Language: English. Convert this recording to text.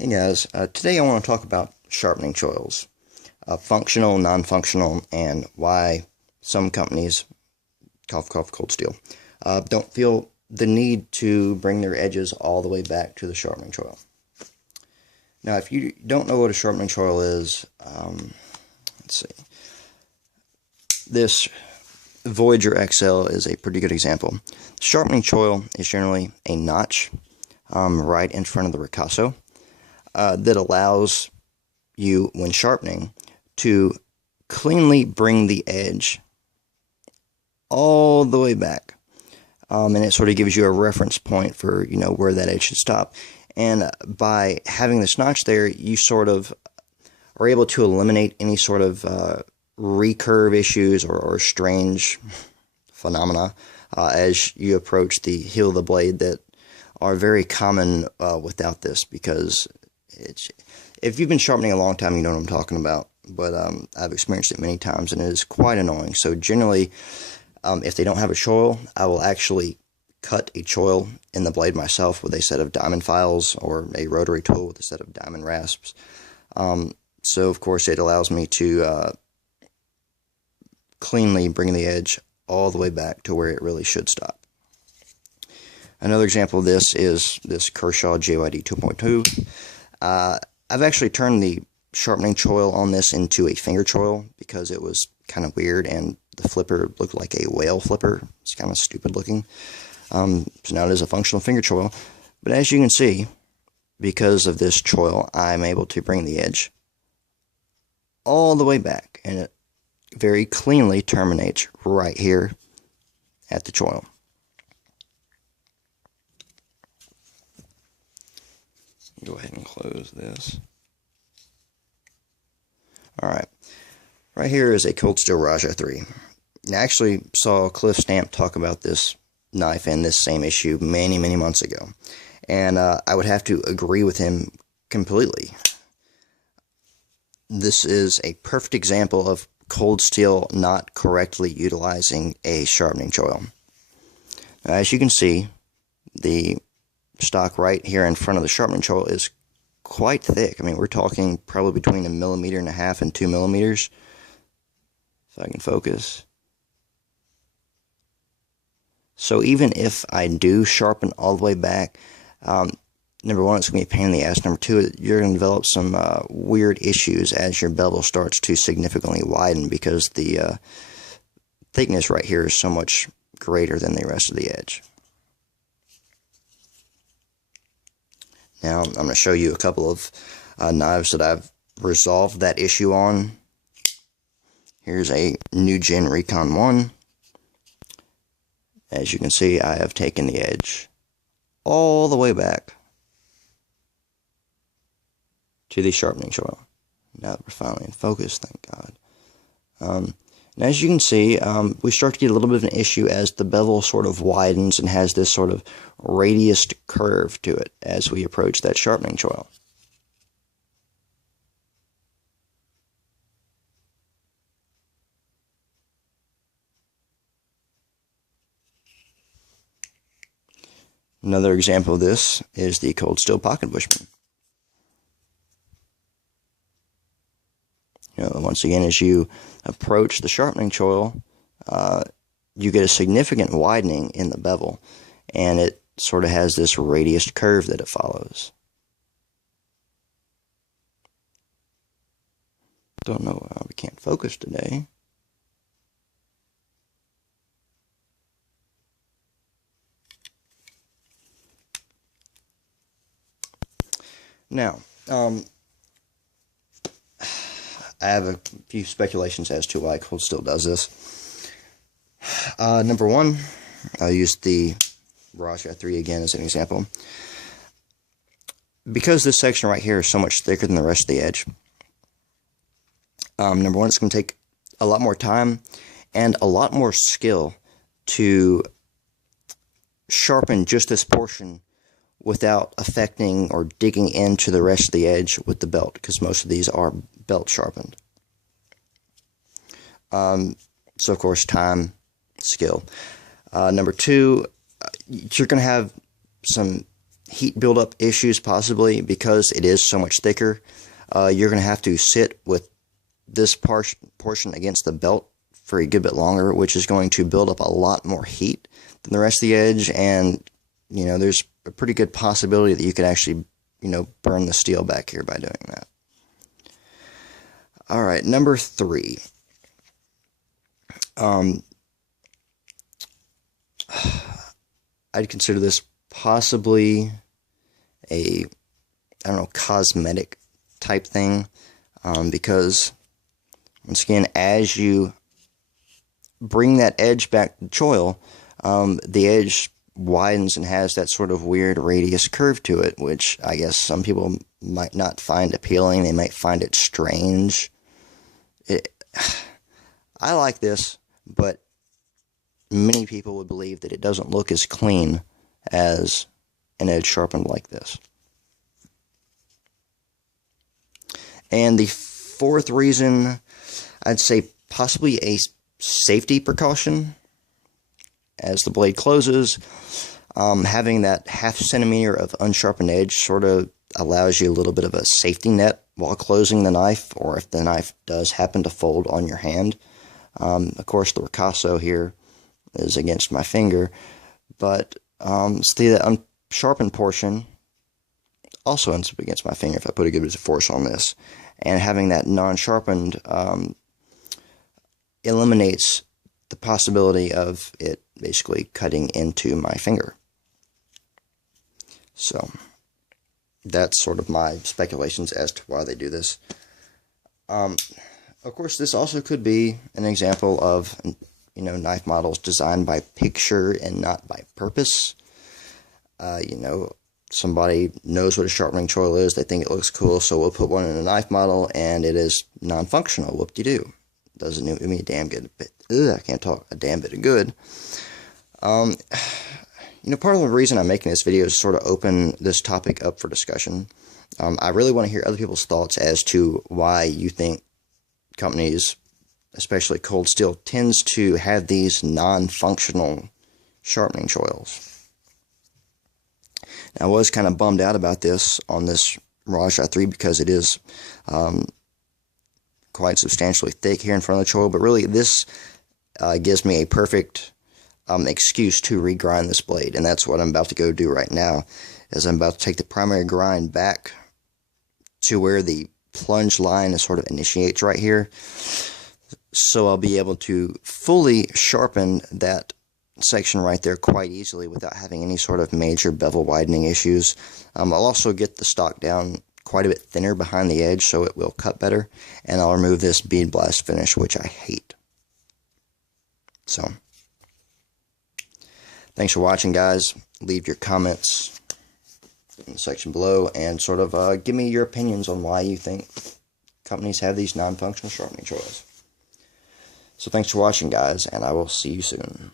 Hey guys, today I want to talk about sharpening choils, functional, non-functional, and why some companies, cough cough cold steel, don't feel the need to bring their edges all the way back to the sharpening choil. Now, if you don't know what a sharpening choil is, let's see. This Voyager XL is a pretty good example. The sharpening choil is generally a notch right in front of the ricasso. That allows you, when sharpening, to cleanly bring the edge all the way back. And it sort of gives you a reference point for, where that edge should stop. And by having this notch there, you sort of are able to eliminate any sort of recurve issues or strange phenomena as you approach the heel of the blade that are very common without this, because if you've been sharpening a long time, you know what I'm talking about, but I've experienced it many times, and it is quite annoying. So generally, if they don't have a choil, I will actually cut a choil in the blade myself with a set of diamond files or a rotary tool with a set of diamond rasps. So of course it allows me to cleanly bring the edge all the way back to where it really should stop. Another example of this is this Kershaw JYD 2.2. I've actually turned the sharpening choil on this into a finger choil because it was kind of weird, and the flipper looked like a whale flipper. It's kind of stupid looking. So now it is a functional finger choil. But as you can see, because of this choil, I'm able to bring the edge all the way back, and it very cleanly terminates right here at the choil. Go ahead and close this. Alright, right here is a Cold Steel Raja 3. I actually saw Cliff Stamp talk about this knife and this same issue many months ago, and I would have to agree with him completely. This is a perfect example of cold steel not correctly utilizing a sharpening choil. Now, as you can see, the stock right here in front of the sharpening choil is quite thick. I mean, we're talking probably between 1.5 millimeters and 2 millimeters. If I can focus. So even if I do sharpen all the way back, number one, it's going to be a pain in the ass. Number two, you're going to develop some weird issues as your bevel starts to significantly widen, because the thickness right here is so much greater than the rest of the edge. Now, I'm going to show you a couple of knives that I've resolved that issue on. Here's a New Gen Recon 1. As you can see, I have taken the edge all the way back to the sharpening choil. Now that we're finally in focus, thank God. And as you can see, we start to get a little bit of an issue as the bevel sort of widens and has this sort of radiused curve to it as we approach that sharpening choil. Another example of this is the Cold Steel Pocket Bushman. Once again, as you approach the sharpening choil, you get a significant widening in the bevel, and it sort of has this radiused curve that it follows. Don't know why we can't focus today. Now, I have a few speculations as to why Cold Steel does this. Number one, I'll use the Raja 3 again as an example. Because this section right here is so much thicker than the rest of the edge, number one, it's going to take a lot more time and a lot more skill to sharpen just this portion without affecting or digging into the rest of the edge with the belt, because most of these are belt sharpened. So of course, time, skill. Number two, you're going to have some heat buildup issues possibly because it is so much thicker. You're going to have to sit with this portion against the belt for a good bit longer, which is going to build up a lot more heat than the rest of the edge, and there's a pretty good possibility that you could actually burn the steel back here by doing that. Alright, number 3. I'd consider this possibly a, I don't know, cosmetic type thing, because once again, as you bring that edge back to the choil, the edge widens and has that sort of weird radius curve to it, which I guess some people might not find appealing. They might find it strange. I like this, but many people would believe that it doesn't look as clean as an edge sharpened like this. And the fourth reason, I'd say possibly a safety precaution. As the blade closes, having that ½ centimeter of unsharpened edge sort of allows you a little bit of a safety net while closing the knife, or if the knife does happen to fold on your hand. Of course, the ricasso here is against my finger, but see that unsharpened portion also ends up against my finger if I put a good bit of force on this. And having that non-sharpened eliminates the possibility of it basically cutting into my finger. So that's sort of my speculations as to why they do this. Of course, this also could be an example of knife models designed by picture and not by purpose. Somebody knows what a sharpening choil is, they think it looks cool, so we'll put one in a knife model, and it is non-functional. Whoop-de-doo. Doesn't do me a damn good bit. I can't talk a damn bit of good. Part of the reason I'm making this video is to sort of open this topic up for discussion. I really want to hear other people's thoughts as to why you think companies, especially Cold Steel, tends to have these non-functional sharpening choils. Now, I was kind of bummed out about this on this Rajah 3 because it is quite substantially thick here in front of the choil, but really this gives me a perfect excuse to regrind this blade, and that's what I'm about to go do right now. Is I'm about to take the primary grind back to where the plunge line is sort of initiates right here, so I'll be able to fully sharpen that section right there quite easily without having any sort of major bevel widening issues. I'll also get the stock down quite a bit thinner behind the edge so it will cut better, and I'll remove this bead blast finish, which I hate. So thanks for watching, guys. Leave your comments in the section below and sort of give me your opinions on why you think companies have these non-functional sharpening choils. So thanks for watching, guys, and I will see you soon.